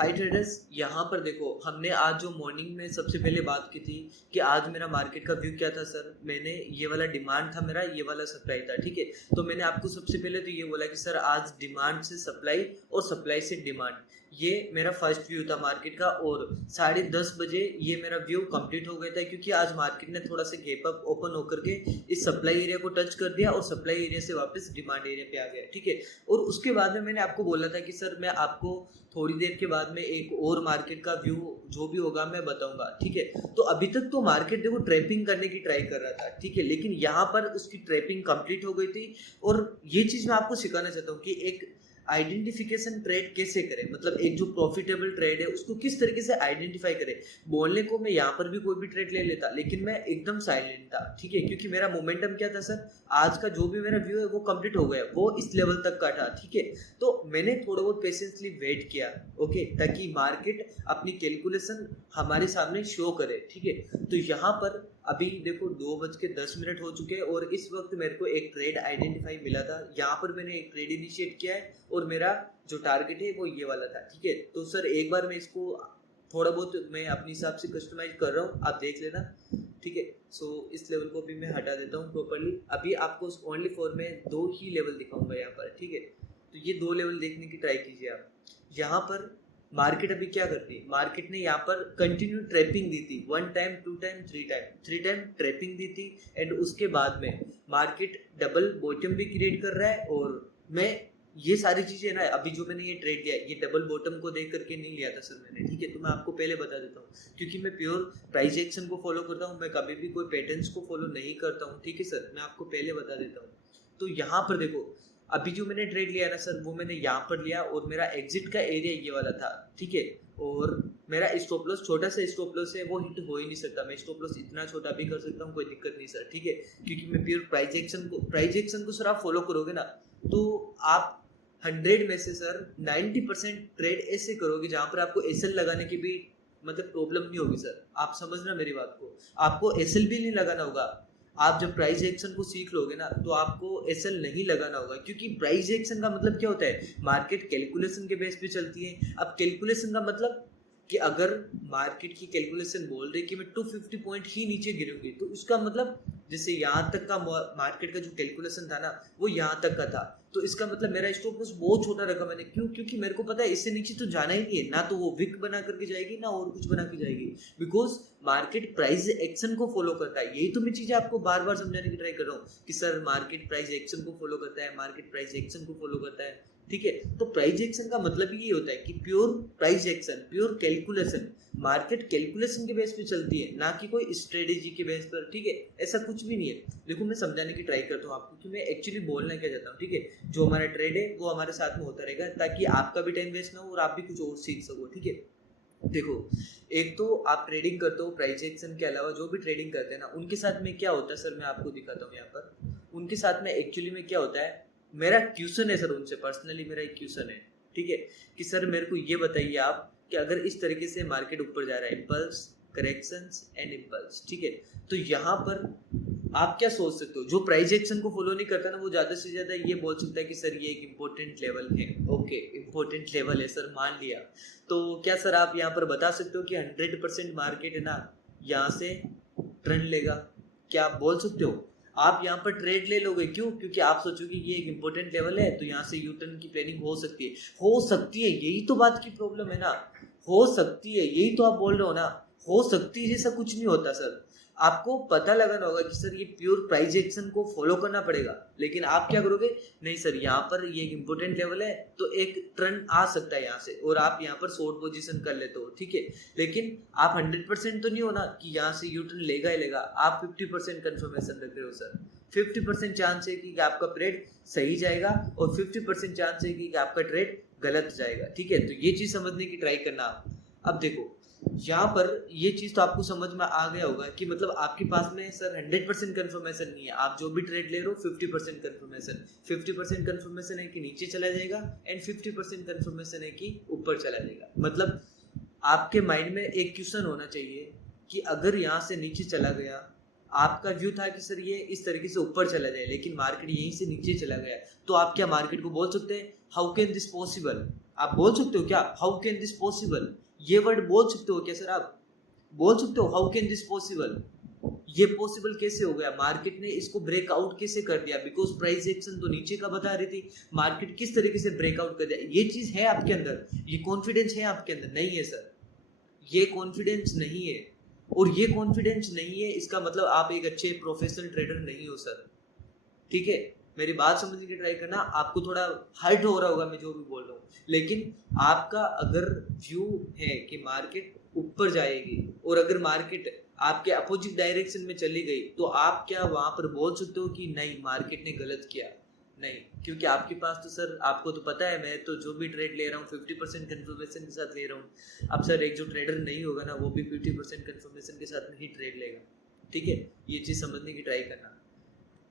High traders, यहाँ पर देखो, हमने आज जो मॉर्निंग में सबसे पहले बात की थी कि आज मेरा मार्केट का व्यू क्या था सर। मैंने ये वाला डिमांड था मेरा, ये वाला सप्लाई था, ठीक है। तो मैंने आपको सबसे पहले तो ये बोला कि सर आज डिमांड से सप्लाई और सप्लाई से डिमांड, ये मेरा फर्स्ट व्यू था मार्केट का। और 10:30 बजे ये मेरा व्यू कंप्लीट हो गया था, क्योंकि आज मार्केट ने थोड़ा सा गैप अप ओपन होकर के इस सप्लाई एरिया को टच कर दिया और सप्लाई एरिया से वापस डिमांड एरिया पे आ गया, ठीक है। और उसके बाद में मैंने आपको बोला था कि सर मैं आपको थोड़ी देर के बाद में एक और मार्केट का व्यू जो भी होगा मैं बताऊंगा, ठीक है। तो अभी तक तो मार्केट देखो ट्रैपिंग करने की ट्राई कर रहा था, ठीक है, लेकिन यहाँ पर उसकी ट्रैपिंग कंप्लीट हो गई थी। और ये चीज मैं आपको सिखाना चाहता हूँ कि एक आइडेंटिफिकेशन ट्रेड कैसे करें, मतलब एक जो प्रॉफिटेबल ट्रेड है उसको किस तरीके से आइडेंटिफाई करें। बोलने को मैं यहाँ पर भी कोई भी ट्रेड ले लेता, लेकिन मैं एकदम साइलेंट था, ठीक है, क्योंकि मेरा मोमेंटम क्या था सर, आज का जो भी मेरा व्यू है वो कंप्लीट हो गया, वो इस लेवल तक का था, ठीक है। तो मैंने थोड़ा बहुत पेशेंसली वेट किया, ओके, ताकि मार्केट अपनी कैलकुलेशन हमारे सामने शो करे, ठीक है। तो यहाँ पर अभी देखो 2:10 हो चुके हैं और इस वक्त मेरे को एक ट्रेड आइडेंटिफाई मिला था। यहाँ पर मैंने एक ट्रेड इनिशिएट किया है और मेरा जो टारगेट है वो ये वाला था, ठीक है। तो सर एक बार मैं इसको थोड़ा बहुत मैं अपने हिसाब से कस्टमाइज कर रहा हूँ, आप देख लेना, ठीक है। सो इस लेवल को भी मैं हटा देता हूँ प्रॉपर्ली। अभी आपको ओनली फॉर मैं 2 ही लेवल दिखाऊंगा यहाँ पर, ठीक है। तो ये 2 लेवल देखने की ट्राई कीजिए आप। यहाँ पर मार्केट अभी क्या करती है, मार्केट ने यहाँ पर कंटिन्यू ट्रैपिंग दी थी, 1 टाइम 2 टाइम 3 टाइम ट्रैपिंग दी थी। एंड उसके बाद में मार्केट डबल बॉटम भी क्रिएट कर रहा है। और मैं ये सारी चीजें ना, अभी जो मैंने ये ट्रेड लिया ये डबल बॉटम को देख करके नहीं लिया था सर मैंने, ठीक है। तो मैं आपको पहले बता देता हूँ, क्योंकि मैं प्योर प्राइस एक्शन को फॉलो करता हूँ, मैं कभी भी कोई पैटर्न्स को फॉलो नहीं करता हूँ, ठीक है सर, मैं आपको पहले बता देता हूँ। तो यहाँ पर देखो, अभी जो मैंने ट्रेड लिया ना सर, वो मैंने यहाँ पर लिया और मेरा एग्जिट का एरिया ये वाला था, ठीक है। और मेरा स्टॉप लॉस, छोटा सा स्टॉप लॉस है, वो हिट हो ही नहीं सकता। मैं स्टॉप लॉस इतना छोटा भी कर सकता हूँ, कोई दिक्कत नहीं सर, ठीक है, क्योंकि मैं प्योर प्राइस एक्शन को सर आप फॉलो करोगे ना, तो आप 100 में से सर 90% ट्रेड ऐसे करोगे जहां पर आपको एसएल लगाने की भी मतलब प्रॉब्लम नहीं होगी सर। आप समझना मेरी बात को, आपको एसएल भी नहीं लगाना होगा। आप जब प्राइस एक्शन को सीख लोगे ना, तो आपको एसएल नहीं लगाना होगा, क्योंकि प्राइस एक्शन का मतलब क्या होता है, मार्केट कैलकुलेशन के बेस पे चलती है। अब कैलकुलेशन का मतलब कि अगर मार्केट की कैलकुलेशन बोल रही है कि मैं 250 पॉइंट ही नीचे गिरूंगी, तो उसका मतलब जैसे यहाँ तक का मार्केट का जो कैलकुलेशन था ना, वो यहाँ तक का था, तो इसका मतलब मेरा स्टॉप लॉस बहुत छोटा रखा मैंने। क्यों? क्योंकि मेरे को पता है इससे नीचे तो जाना ही नहीं है, ना तो वो विक बना करके जाएगी ना और कुछ बना के जाएगी, बिकॉज मार्केट प्राइस एक्शन को फॉलो करता है। यही तो मैं चीजें आपको बार बार समझाने की ट्राई कर रहा हूँ कि सर मार्केट प्राइस एक्शन को फॉलो करता है, मार्केट प्राइस एक्शन को फॉलो करता है, ठीक है। तो प्राइस एक्शन का मतलब ये होता है कि pure price action, pure calculation, market calculation के बेस पे चलती है, ना कि कोई स्ट्रेटेजी के बेस पर, ठीक है। ऐसा कुछ भी नहीं है। देखो मैं समझाने की ट्राई करता हूँ आपको कि मैं एक्चुअली बोलना क्या चाहता हूँ, ठीक है। जो हमारा ट्रेड है वो हमारे साथ में होता रहेगा, ताकि आपका भी टाइम वेस्ट ना हो और आप भी कुछ और सीख सको, ठीक है। देखो, एक तो आप ट्रेडिंग करते हो, प्राइस एक्शन के अलावा जो भी ट्रेडिंग करते हैं ना, उनके साथ में क्या होता है सर, मैं आपको दिखाता हूँ यहाँ पर। उनके साथ में एक्चुअली में क्या होता है, मेरा क्वेश्चन है सर उनसे, पर्सनली मेरा एक क्वेश्चन है, ठीक है, कि सर मेरे को ये बताइए आप कि अगर इस तरीके से मार्केट ऊपर जा रहा है, इम्पल्स, करेक्शंस एंड इम्पल्स, ठीक है, तो यहाँ पर आप क्या सोच सकते हो। जो प्राइस एक्शन को फॉलो नहीं करता ना, वो ज्यादा से ज्यादा ये बोल सकता है कि सर ये एक इम्पोर्टेंट लेवल है, ओके इम्पोर्टेंट लेवल है सर, मान लिया। तो क्या सर आप यहाँ पर बता सकते हो कि 100% मार्केट है ना यहाँ से ट्रेंड लेगा, क्या आप बोल सकते हो? आप यहाँ पर ट्रेड ले लोगे, क्यों? क्योंकि आप सोचोगे ये एक इम्पोर्टेंट लेवल है, तो यहाँ से यू टर्न की प्लानिंग हो सकती है, हो सकती है, यही तो बात की प्रॉब्लम है ना, हो सकती है, यही तो आप बोल रहे हो ना, हो सकती है, जैसा कुछ नहीं होता सर। आपको पता लगाना होगा कि सर ये प्योर प्राइस एक्शन को फॉलो करना पड़ेगा, लेकिन आप क्या करोगे, नहीं सर यहाँ पर ये एक इम्पोर्टेंट लेवल है, तो एक ट्रेंड आ सकता है यहाँ से, और आप यहाँ पर शॉर्ट पोजीशन कर लेते हो, ठीक है। लेकिन आप 100% तो नहीं हो ना कि यहाँ से यू टर्न लेगा ही लेगा, आप 50% कंफर्मेशन रख रहे हो सर। 50% चांस है कि आपका ट्रेड सही जाएगा और 50% चांस है कि आपका ट्रेड गलत जाएगा, ठीक है। तो ये चीज समझने की ट्राई करना आप। अब देखो यहाँ पर ये चीज तो आपको समझ में आ गया होगा कि मतलब आपके पास में सर 100% कंफर्मेशन नहीं है, आप जो भी ट्रेड ले रहे हो 50% कंफर्मेशन, 50% कंफर्मेशन है कि नीचे चला जाएगा एंड 50% कंफर्मेशन है कि ऊपर चला जाएगा। मतलब आपके माइंड में एक क्वेश्चन होना चाहिए कि अगर यहाँ से नीचे चला गया, आपका व्यू था कि सर ये इस तरीके से ऊपर चला जाए, लेकिन मार्केट यहीं से नीचे चला गया, तो आप क्या मार्केट को बोल सकते हैं हाउ कैन दिस पॉसिबल? आप बोल सकते हो क्या हाउ कैन दिस पॉसिबल? ये वर्ड बोल सकते हो क्या सर? आप बोल सकते हो हाउ कैन दिस पॉसिबल? ये पॉसिबल कैसे हो गया? मार्केट ने इसको ब्रेकआउट कैसे कर दिया? बिकॉज प्राइस एक्शन तो नीचे का बता रही थी, मार्केट किस तरीके से ब्रेकआउट कर दिया? ये चीज है आपके अंदर, ये कॉन्फिडेंस है आपके अंदर? नहीं है सर, ये कॉन्फिडेंस नहीं है। और ये कॉन्फिडेंस नहीं है इसका मतलब आप एक अच्छे प्रोफेशनल ट्रेडर नहीं हो सर। ठीक है, मेरी बात समझने की ट्राई करना। आपको थोड़ा हर्ट हो रहा होगा मैं जो भी बोल रहा हूँ, लेकिन आपका अगर व्यू है कि मार्केट ऊपर जाएगी और अगर मार्केट आपके अपोजिट डायरेक्शन में चली गई, तो आप क्या वहां पर बोल सकते हो कि नहीं मार्केट ने गलत किया? नहीं, क्योंकि आपके पास तो सर, आपको तो पता है, मैं तो जो भी ट्रेड ले रहा हूँ 50% कंफर्मेशन के साथ ले रहा हूँ। अब सर एक जो ट्रेडर नहीं होगा ना, वो भी 50% कंफर्मेशन के साथ ही ट्रेड लेगा। ठीक है, ये चीज़ समझने की ट्राई करना।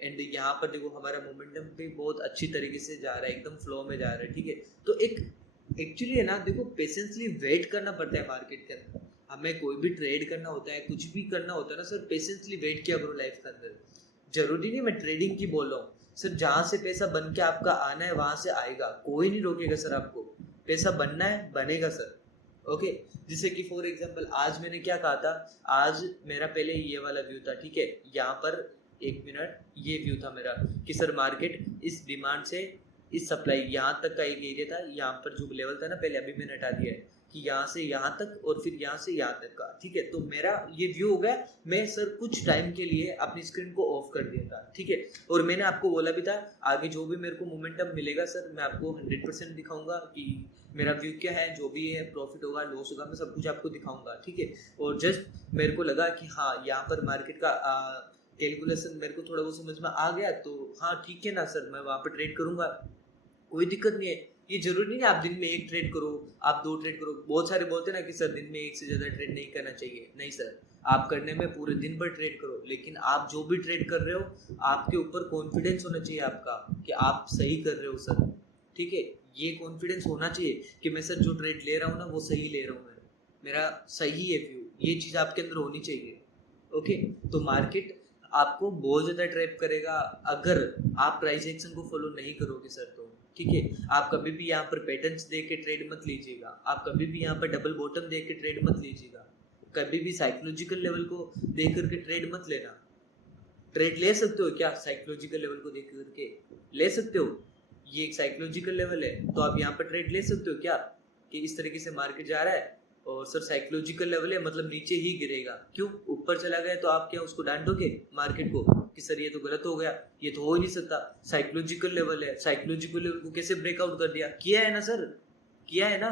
एंड यहाँ पर देखो हमारा मोमेंटम भी बहुत अच्छी तरीके से जा रहा है, एकदम फ्लो में जा रहा है। ठीक है, तो एक एक्चुअली है ना, देखो पेशेंसली वेट करना पड़ता है मार्केट के अंदर। हमें कोई भी ट्रेड करना होता है, कुछ भी करना होता है ना सर, पेशेंसली वेट किया करो लाइफ के अंदर। जरूरी नहीं मैं ट्रेडिंग की बोल रहा हूँ सर, जहाँ से पैसा बन के आपका आना है वहां से आएगा, कोई नहीं रोकेगा सर आपको। पैसा बनना है बनेगा सर। ओके, जैसे कि फॉर एग्जांपल आज मैंने क्या कहा था, आज मेरा पहले ये वाला व्यू था। ठीक है, यहाँ पर एक मिनट, ये व्यू था मेरा कि सर मार्केट इस डिमांड से इस सप्लाई यहाँ तक का एक एरिया था, यहाँ पर जो लेवल था ना पहले, अभी मैंने हटा दिया है कि यहाँ से यहाँ तक और फिर यहाँ से यहाँ तक का। ठीक है, तो मेरा ये व्यू हो गया। मैं सर कुछ टाइम के लिए अपनी स्क्रीन को ऑफ कर दिया था। ठीक है, और मैंने आपको बोला भी था आगे जो भी मेरे को मोमेंटम मिलेगा सर, मैं आपको 100% दिखाऊंगा कि मेरा व्यू क्या है, जो भी है प्रॉफिट होगा लॉस होगा, मैं सब कुछ आपको दिखाऊंगा। ठीक है, और जस्ट मेरे को लगा कि हाँ यहाँ पर मार्केट का कैलकुलेशन मेरे को थोड़ा वो समझ में आ गया, तो हाँ ठीक है ना सर, मैं वहाँ पर ट्रेड करूंगा, कोई दिक्कत नहीं है। ये जरूरी नहीं है आप दिन में एक ट्रेड करो, आप 2 ट्रेड करो। बहुत सारे बोलते हैं ना कि सर दिन में एक से ज्यादा ट्रेड नहीं करना चाहिए। नहीं सर, आप करने में पूरे दिन भर ट्रेड करो, लेकिन आप जो भी ट्रेड कर रहे हो आपके ऊपर कॉन्फिडेंस होना चाहिए आपका कि आप सही कर रहे हो सर। ठीक है, ये कॉन्फिडेंस होना चाहिए कि मैं सर जो ट्रेड ले रहा हूँ ना वो सही ले रहा हूँ, मैं मेरा सही है व्यू, ये चीज़ आपके अंदर होनी चाहिए। ओके, तो मार्केट आपको बहुत ज़्यादा ट्रैप करेगा अगर आप प्राइस एक्शन को फॉलो नहीं करोगे सर। तो ठीक है, आप कभी भी यहाँ पर पैटर्न्स देख के ट्रेड मत लीजिएगा, आप कभी भी यहाँ पर डबल बॉटम देख के ट्रेड मत लीजिएगा, कभी भी साइकोलॉजिकल लेवल को देख करके ट्रेड मत लेना। ट्रेड ले सकते हो क्या साइकोलॉजिकल लेवल को देख करके? ले सकते हो, ये एक साइकोलॉजिकल लेवल है, तो आप यहाँ पर ट्रेड ले सकते हो क्या कि इस तरीके से मार्केट जा रहा है और सर साइकोलॉजिकल लेवल है मतलब नीचे ही गिरेगा, क्यों ऊपर चला गया तो आप क्या उसको डांटोगे मार्केट को कि सर ये तो गलत हो गया, ये तो हो ही नहीं सकता, साइकोलॉजिकल लेवल है। साइकोलॉजिकल लेवल को कैसे ब्रेकआउट कर दिया? किया है ना सर, किया है ना,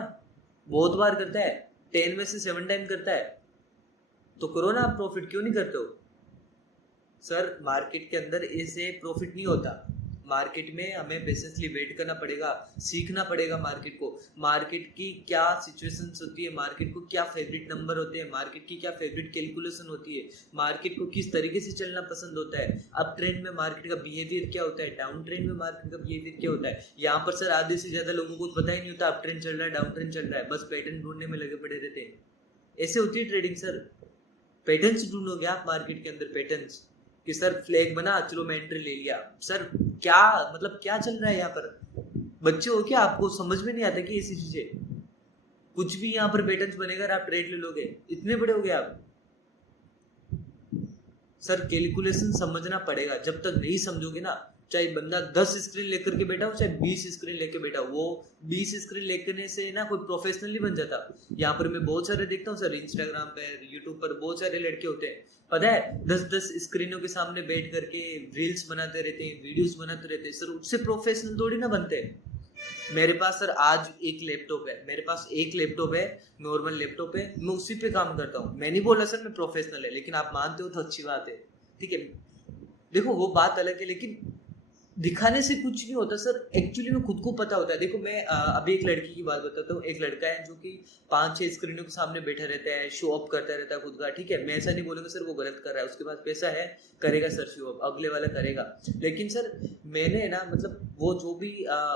बहुत बार करता है, 10 में से 7 टाइम करता है, तो करो ना आप प्रॉफिट, क्यों नहीं करते हो सर? मार्केट के अंदर ऐसे प्रॉफिट नहीं होता, मार्केट में हमें पेशेंसली वेट करना पड़ेगा, सीखना पड़ेगा मार्केट को, मार्केट की क्या सिचुएशंस होती है, मार्केट को क्या फेवरेट नंबर होते हैं, मार्केट की क्या फेवरेट कैलकुलेशन होती है, मार्केट को किस तरीके से चलना पसंद होता है, अप ट्रेंड में मार्केट का बिहेवियर क्या होता है, डाउन ट्रेंड में मार्केट का बिहेवियर क्या होता है। यहाँ पर सर आधे से ज्यादा लोगों को पता ही नहीं होता अप ट्रेंड चल रहा है डाउन ट्रेंड चल रहा है, बस पैटर्न ढूंढने में लगे पड़े रहते हैं। ऐसे होती है ट्रेडिंग सर, पैटर्न्स ढूंढोगे आप मार्केट के अंदर, पैटर्न्स कि सर फ्लैग बना चलो मैं एंट्री ले लिया। सर क्या मतलब क्या चल रहा है यहाँ पर? बच्चे हो क्या, आपको समझ में नहीं आता कि ऐसी चीजें? कुछ भी यहाँ पर पैटर्न्स बनेगा आप ट्रेड ले लोगे, इतने बड़े हो गए आप। सर कैलकुलेशन समझना पड़ेगा, जब तक नहीं समझोगे ना, चाहे बंदा 10 स्क्रीन लेकर के बैठा हो चाहे 20 स्क्रीन लेकर बैठा हो, वो 20 स्क्रीन लेकर से ना कोई प्रोफेशनल नहीं बन जाता। यहाँ पर मैं बहुत सारे देखता हूँ सर, इंस्टाग्राम पर यूट्यूब पर बहुत सारे लड़के होते हैं, पता है 10-10 स्क्रीनों के सामने बैठ करके रील्स बनाते रहते हैं, वीडियोस बनाते रहते हैं सर, उससे प्रोफेशनल थोड़ी ना बनते हैं। मेरे पास सर आज एक लैपटॉप है, मेरे पास एक लैपटॉप है, नॉर्मल लैपटॉप है, मैं उसी पे काम करता हूँ। मैं नहीं बोला सर मैं प्रोफेशनल है, लेकिन आप मानते हो तो अच्छी बात है। ठीक है, देखो वो बात अलग है, लेकिन दिखाने से कुछ नहीं होता सर, एक्चुअली में खुद को पता होता है। देखो मैं अभी एक लड़की की बात बताता हूँ। एक लड़का है जो कि 5-6 स्क्रीनों के सामने बैठा रहता है, शो ऑफ करता रहता है खुद का, ठीक है। मैं ऐसा नहीं बोलूँगा सर वो गलत कर रहा है, उसके पास पैसा है, करेगा सर शो ऑफ, अगले वाला करेगा। लेकिन सर मैंने ना मतलब वो जो भी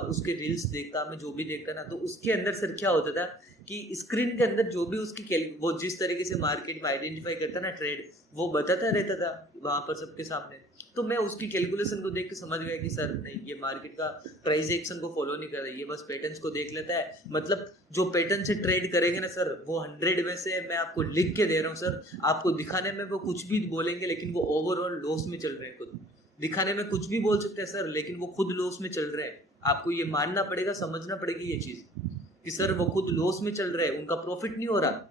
उसके रील्स देखता, मैं जो भी देखता ना, तो उसके अंदर सर क्या होता था कि स्क्रीन के अंदर जो भी उसकी वो जिस तरीके से मार्केट में आइडेंटिफाई करता ना ट्रेड, वो बताता रहता था वहां पर सबके सामने। तो मैं उसकी कैलकुलेशन को देख के समझ गया कि सर नहीं, ये मार्केट का प्राइस एक्शन को फॉलो नहीं कर रहा है, ये बस पैटर्न्स को देख लेता है। मतलब जो पैटर्न से ट्रेड करेंगे ना सर, वो 100 में से मैं आपको लिख के दे रहा हूँ सर, आपको दिखाने में वो कुछ भी बोलेंगे लेकिन वो ओवरऑल लॉस में चल रहे हैं खुद। दिखाने में कुछ भी बोल सकते हैं सर, लेकिन वो खुद लॉस में चल रहे हैं। आपको ये मानना पड़ेगा, समझना पड़ेगी ये चीज कि सर वो खुद लॉस में चल रहे हैं, उनका प्रॉफिट नहीं हो रहा।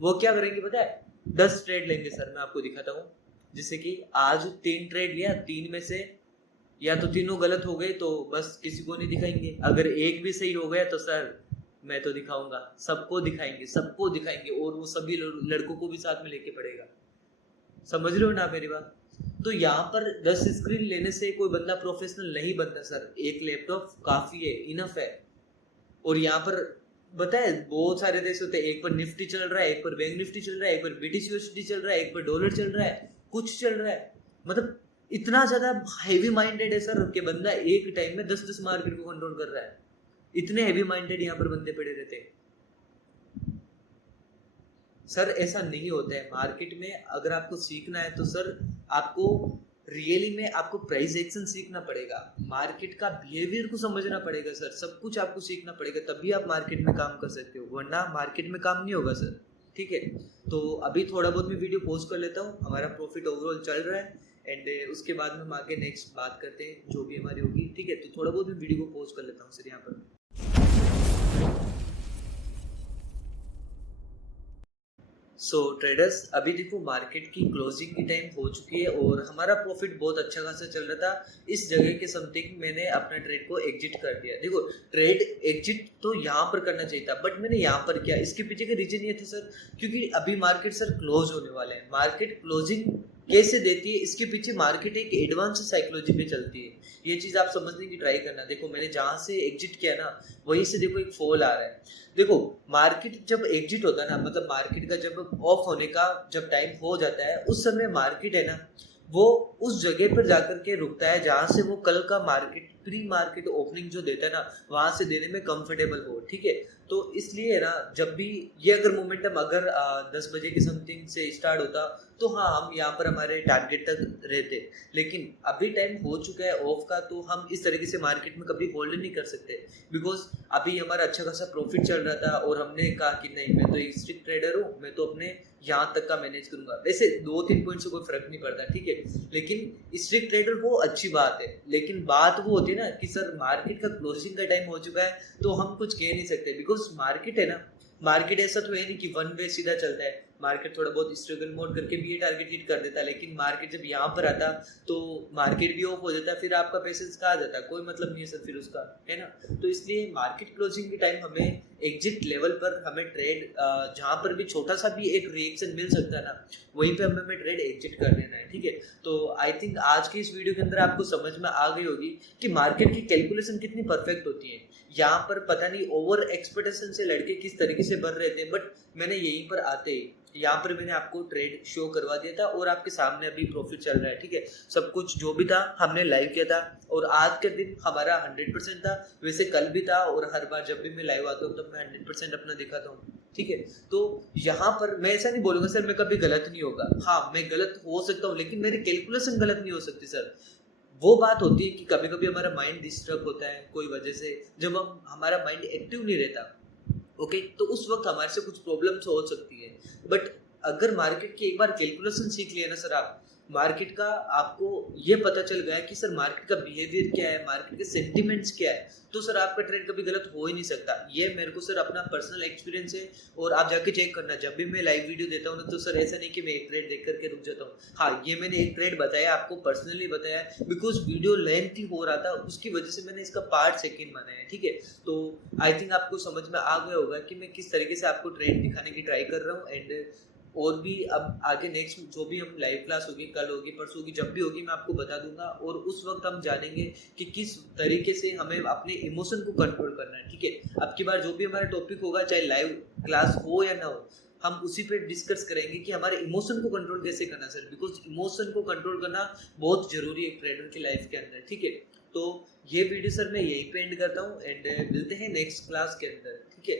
वो क्या करेंगे पता है, 10 ट्रेड लेंगे सर, मैं आपको दिखाता हूँ। जैसे कि आज 3 ट्रेड लिया, 3 में से या तो तीनों गलत हो गए तो बस किसी को नहीं दिखाएंगे, अगर एक भी सही हो गया तो सर मैं तो दिखाऊंगा, सबको दिखाएंगे, सबको दिखाएंगे, और वो सभी लड़कों को भी साथ में लेके पड़ेगा। समझ रहे हो ना मेरी बात? तो यहाँ पर 10 स्क्रीन लेने से कोई बंदा प्रोफेशनल नहीं बनता सर, एक लैपटॉप काफी है, इनफ है। और यहाँ पर बताए बहुत सारे देश होते हैं, एक पर निफ्टी चल रहा है, एक पर बैंक निफ्टी चल रहा है, एक पर बीटीसी यूएसडी चल रहा है, एक पर डॉलर चल रहा है, कुछ चल रहा है। मतलब इतना ज्यादा हैवी माइंडेड है सर कि बंदा एक टाइम में 10-10 मार्केट को कंट्रोल कर रहा है। इतने हैवी माइंडेड यहाँ पर बंदे पड़े रहते हैं सर। ऐसा नहीं होता है मार्केट में। अगर आपको सीखना है तो सर आपको रियली में आपको प्राइस एक्शन सीखना पड़ेगा, मार्केट का बिहेवियर को समझना पड़ेगा सर, सब कुछ आपको सीखना पड़ेगा, तभी आप मार्केट में काम कर सकते हो, वरना मार्केट में काम नहीं होगा सर। ठीक है, तो अभी थोड़ा बहुत मैं वीडियो पोस्ट कर लेता हूँ, हमारा प्रॉफिट ओवरऑल चल रहा है, एंड उसके बाद में हम आगे नेक्स्ट बात करते हैं जो भी हमारी होगी। ठीक है, तो थोड़ा बहुत मैं वीडियो को पोस्ट कर लेता हूँ सर यहाँ पर। सो ट्रेडर्स, अभी देखो मार्केट की क्लोजिंग की टाइम हो चुकी है और हमारा प्रॉफिट बहुत अच्छा खासा चल रहा था। इस जगह के समथिंग मैंने अपना ट्रेड को एग्जिट कर दिया। देखो ट्रेड एग्जिट तो यहाँ पर करना चाहिए था, बट मैंने यहाँ पर किया। इसके पीछे का रीजन ये था सर, क्योंकि अभी मार्केट सर क्लोज होने वाले हैं। मार्केट क्लोजिंग कैसे देती है, इसके पीछे मार्केट एक एडवांस साइकोलॉजी पे चलती है, ये चीज आप समझने की ट्राई करना। देखो मैंने जहां से एग्जिट किया ना, वहीं से देखो एक फॉल आ रहा है। देखो मार्केट जब एग्जिट होता है ना, मतलब मार्केट का जब ऑफ होने का जब टाइम हो जाता है, उस समय मार्केट है ना, वो उस जगह पर जाकर के रुकता है जहां से वो कल का मार्केट प्री मार्केट ओपनिंग जो देता है ना, वहां से देने में कंफर्टेबल हो। ठीक है, तो इसलिए ना जब भी ये अगर मोमेंटम अगर 10 बजे के समथिंग से स्टार्ट होता तो हाँ हम यहाँ पर हमारे टारगेट तक रहते, लेकिन अभी टाइम हो चुका है ऑफ का, तो हम इस तरीके से मार्केट में कभी होल्ड नहीं कर सकते, बिकॉज अभी हमारा अच्छा खासा प्रॉफिट चल रहा था और हमने कहा कि नहीं मैं तो एक स्ट्रिक्ट ट्रेडर हूँ, मैं तो अपने यहाँ तक का मैनेज करूंगा। वैसे 2-3 पॉइंट से कोई फर्क नहीं पड़ता, ठीक है, लेकिन स्ट्रिक्ट ट्रेडर वो अच्छी बात है, लेकिन बात वो होती है ना कि सर मार्केट का क्लोजिंग का टाइम हो चुका है तो हम कुछ कह नहीं सकते, बिकॉज मार्केट है ना, मार्केट ऐसा तो है नहीं कि वन वे सीधा चलता है। मार्केट थोड़ा बहुत स्ट्रगल मोड करके भी ये टारगेट हिट कर देता है, लेकिन मार्केट जब यहाँ पर आता तो मार्केट भी ऑफ हो जाता है, फिर आपका पेशेंस कहाँ जाता है, कोई मतलब नहीं है सर फिर उसका, है ना। तो इसलिए मार्केट क्लोजिंग के टाइम हमें एग्जिट लेवल पर हमें ट्रेड जहाँ पर भी छोटा सा भी एक रिएक्शन मिल सकता है ना, वहीं पे हमें ट्रेड एग्जिट कर देना है। ठीक है, तो आई थिंक आज की इस वीडियो के अंदर आपको समझ में आ गई होगी कि मार्केट की कैलकुलेशन कितनी परफेक्ट होती है। यहाँ पर पता नहीं ओवर एक्सपेक्टेशन से लड़के किस तरीके से भर रहे थे, बट मैंने यहीं पर आते ही यहाँ पर मैंने आपको ट्रेड शो करवा दिया था और आपके सामने अभी प्रॉफिट चल रहा है। ठीक है, सब कुछ जो भी था हमने लाइव किया था और आज के दिन हमारा 100% था। वैसे कल भी था और हर बार जब भी मैं लाइव आता हूँ तब मैं 100% अपना दिखाता हूँ। ठीक है, तो यहाँ पर मैं ऐसा नहीं बोलूंगा सर मैं कभी गलत नहीं होगा, हाँ मैं गलत हो सकता हूँ, लेकिन मेरी कैलकुलेशन गलत नहीं हो सकती सर। वो बात होती है कि कभी कभी हमारा माइंड डिस्टर्ब होता है कोई वजह से, जब हमारा माइंड एक्टिव नहीं रहता, ओके, तो उस वक्त हमारे से कुछ प्रॉब्लम्स हो सकती है। बट अगर मार्केट की एक बार कैलकुलेशन सीख लिया ना सर आप, मार्केट का आपको ये पता चल गया है कि सर मार्केट का बिहेवियर क्या है, मार्केट के सेंटिमेंट्स क्या है, तो सर आपका ट्रेड कभी गलत हो ही नहीं सकता। ये मेरे को सर अपना पर्सनल एक्सपीरियंस है और आप जाके चेक करना, जब भी मैं लाइव वीडियो देता हूँ ना, तो सर ऐसा नहीं कि मैं एक ट्रेड देख करके रुक जाता हूँ। हाँ ये मैंने एक ट्रेड बताया आपको, पर्सनली बताया, बिकॉज वीडियो लेंथी हो रहा था, उसकी वजह से मैंने इसका पार्ट सेकेंड बनाया। ठीक है, तो आई थिंक आपको समझ में आ गया होगा कि मैं किस तरीके से आपको ट्रेड दिखाने की ट्राई कर रहा हूँ, एंड और भी अब आगे नेक्स्ट जो भी हम लाइव क्लास होगी, कल होगी, परसों होगी, जब भी होगी मैं आपको बता दूंगा, और उस वक्त हम जानेंगे कि किस तरीके से हमें अपने इमोशन को कंट्रोल करना है। ठीक है, अब की बार जो भी हमारा टॉपिक होगा, चाहे लाइव क्लास हो या ना हो, हम उसी पे डिस्कस करेंगे कि हमारे इमोशन को कंट्रोल कैसे करना सर, बिकॉज इमोशन को कंट्रोल करना बहुत जरूरी है ट्रेडर की लाइफ के अंदर। ठीक है, तो ये वीडियो सर मैं यहीं पे एंड करता हूँ, एंड मिलते हैं नेक्स्ट क्लास के अंदर। ठीक है।